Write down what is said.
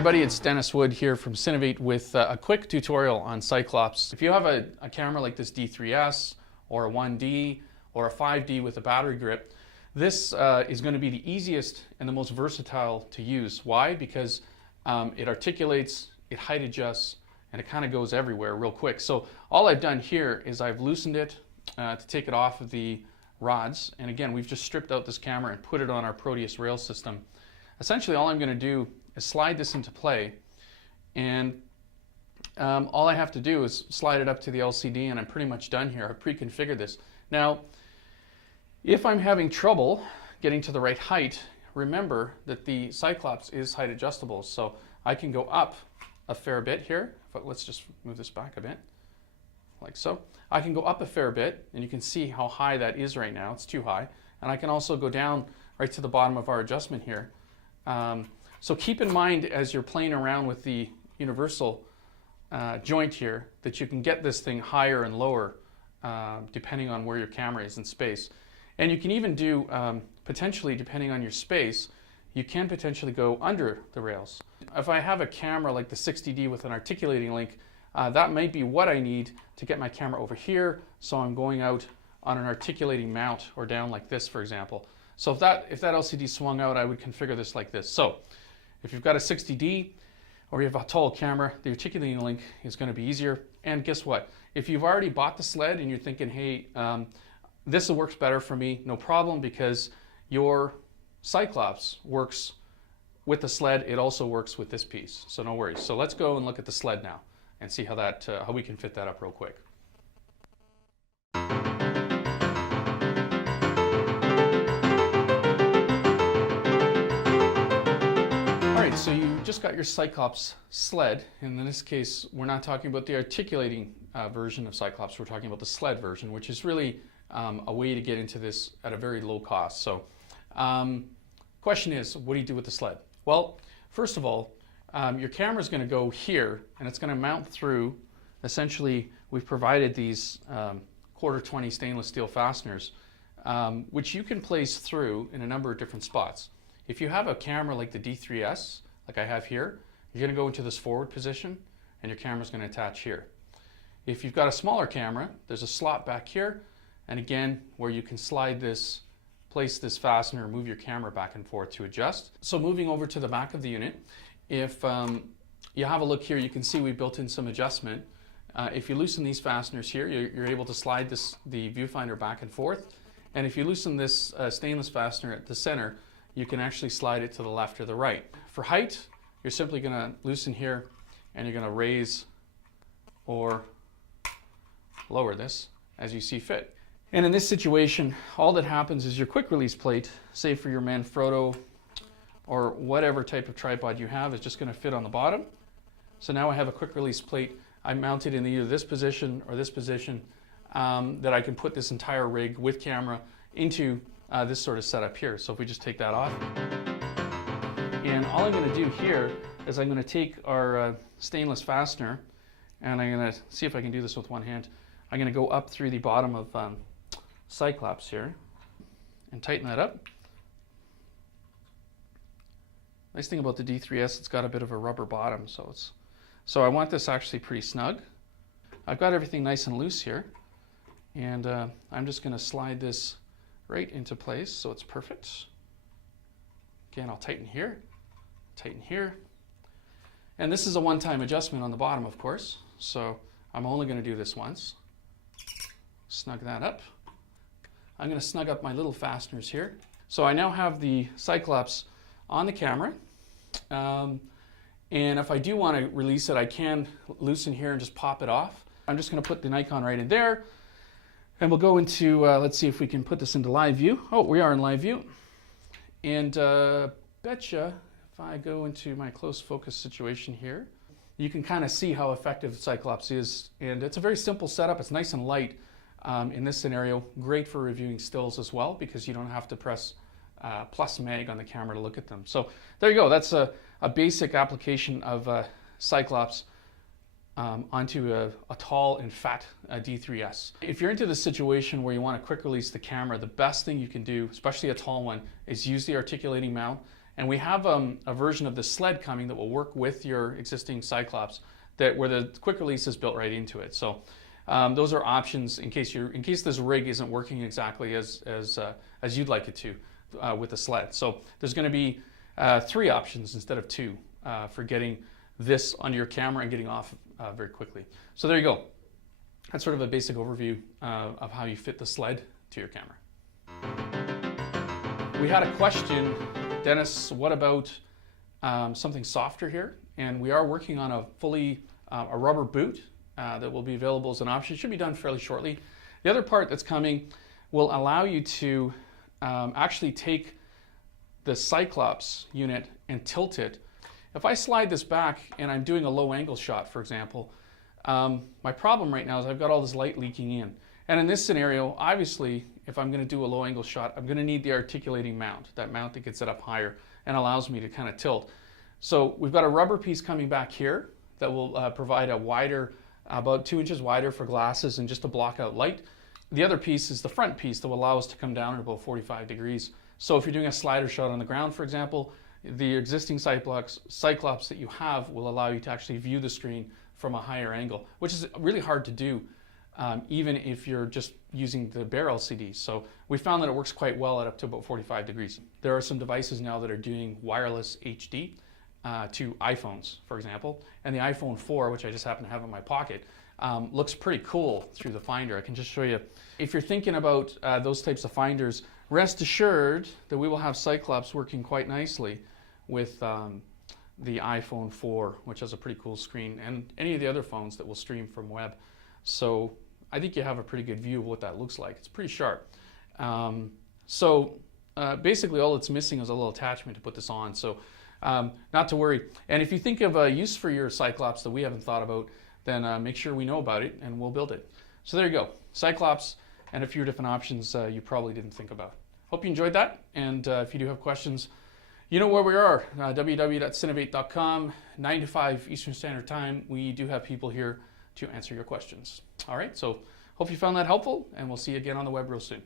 everybody, it's Dennis Wood here from Cinevate with a quick tutorial on Cyclops. If you have a camera like this D3S or a 1D or a 5D with a battery grip, this is going to be the easiest and the most versatile to use. Why? Because it articulates, it height adjusts, and it kind of goes everywhere real quick. So all I've done here is I've loosened it to take it off of the rods. And again, we've just stripped out this camera and put it on our Proteus rail system. Essentially, all I'm going to do is slide this into play, and all I have to do is slide it up to the LCD and I'm pretty much done here. I've pre-configured this. Now, if I'm having trouble getting to the right height, remember that the Cyclops is height adjustable, so I can go up a fair bit here. But let's just move this back a bit, like so. I can go up a fair bit, and you can see how high that is right now. It's too high. And I can also go down right to the bottom of our adjustment here. So keep in mind as you're playing around with the universal joint here that you can get this thing higher and lower depending on where your camera is in space. And you can even do, potentially depending on your space, you can potentially go under the rails. If I have a camera like the 60D with an articulating link, that might be what I need to get my camera over here, so I'm going out on an articulating mount or down like this, for example. So if that LCD swung out, I would configure this like this. So if you've got a 60D or you have a tall camera, the articulating link is going to be easier. And guess what? If you've already bought the Sled and you're thinking, hey, this works better for me, no problem, because your Cyclops works with the Sled. It also works with this piece, so no worries. So let's go and look at the Sled now and see how we can fit that up real quick. So you just got your Cyclops Sled, and in this case we're not talking about the articulating version of Cyclops, we're talking about the Sled version, which is really a way to get into this at a very low cost. So question is, what do you do with the Sled? Well, first of all, your camera is going to go here and it's going to mount through, essentially we've provided these quarter 20 stainless steel fasteners, which you can place through in a number of different spots. If you have a camera like the D3S, like I have here, you're going to go into this forward position and your camera's going to attach here. If you've got a smaller camera, there's a slot back here, and again, where you can slide this, place this fastener, move your camera back and forth to adjust. So moving over to the back of the unit, if you have a look here, you can see we built in some adjustment. If you loosen these fasteners here, you're able to slide the viewfinder back and forth. And if you loosen this stainless fastener at the center, you can actually slide it to the left or the right. For height, you're simply going to loosen here and you're going to raise or lower this as you see fit. And in this situation, all that happens is your quick release plate, say for your Manfrotto or whatever type of tripod you have, is just going to fit on the bottom. So now I have a quick release plate. I mounted in either this position or this position that I can put this entire rig with camera into this sort of setup here. So if we just take that off, and all I'm going to do here is I'm going to take our stainless fastener and I'm going to see if I can do this with one hand. I'm going to go up through the bottom of Cyclops here and tighten that up. Nice thing about the D3S, it's got a bit of a rubber bottom, so I want this actually pretty snug. I've got everything nice and loose here, and I'm just going to slide this right into place so it's perfect. Again, I'll tighten here, and this is a one-time adjustment on the bottom, of course, so I'm only going to do this once. Snug that up. I'm going to snug up my little fasteners here. So I now have the Cyclops on the camera, and if I do want to release it, I can loosen here and just pop it off. I'm just going to put the Nikon right in there. And we'll go into, let's see if we can put this into live view. Oh, we are in live view. And betcha, if I go into my close focus situation here, you can kind of see how effective Cyclops is. And it's a very simple setup. It's nice and light in this scenario. Great for reviewing stills as well, because you don't have to press plus mag on the camera to look at them. So there you go. That's a basic application of Cyclops onto a tall and fat D3S. If you're into the situation where you want to quick release the camera, the best thing you can do, especially a tall one, is use the articulating mount And we have a version of the Sled coming that will work with your existing Cyclops, where the quick release is built right into it. So those are options in case this rig isn't working exactly as you'd like it to with the Sled. So there's going to be 3 options instead of 2 for getting this onto your camera and getting off very quickly. So there you go. That's sort of a basic overview of how you fit the Sled to your camera. We had a question, Dennis, what about something softer here? And we are working on a rubber boot that will be available as an option. It should be done fairly shortly. The other part that's coming will allow you to actually take the Cyclops unit and tilt it. If I slide this back and I'm doing a low angle shot, for example, my problem right now is I've got all this light leaking in. And in this scenario, obviously, if I'm going to do a low angle shot, I'm going to need the articulating mount, that mount that gets it up higher and allows me to kind of tilt. So we've got a rubber piece coming back here that will provide a wider, about 2 inches wider for glasses and just to block out light. The other piece is the front piece that will allow us to come down at about 45 degrees. So if you're doing a slider shot on the ground, for example, the existing Cyclops that you have will allow you to actually view the screen from a higher angle, which is really hard to do even if you're just using the bare LCD. So we found that it works quite well at up to about 45 degrees. There are some devices now that are doing wireless HD to iPhones, for example, and the iPhone 4, which I just happen to have in my pocket, looks pretty cool through the Finder. I can just show you. If you're thinking about those types of finders, rest assured that we will have Cyclops working quite nicely with the iPhone 4, which has a pretty cool screen, and any of the other phones that will stream from web. So I think you have a pretty good view of what that looks like. It's pretty sharp. Basically all it's missing is a little attachment to put this on. So not to worry. And if you think of a use for your Cyclops that we haven't thought about, then make sure we know about it and we'll build it. So there you go. Cyclops and a few different options you probably didn't think about. Hope you enjoyed that. And if you do have questions, you know where we are, www.cinevate.com, 9 to 5 Eastern Standard Time. We do have people here to answer your questions. All right, so hope you found that helpful, and we'll see you again on the web real soon.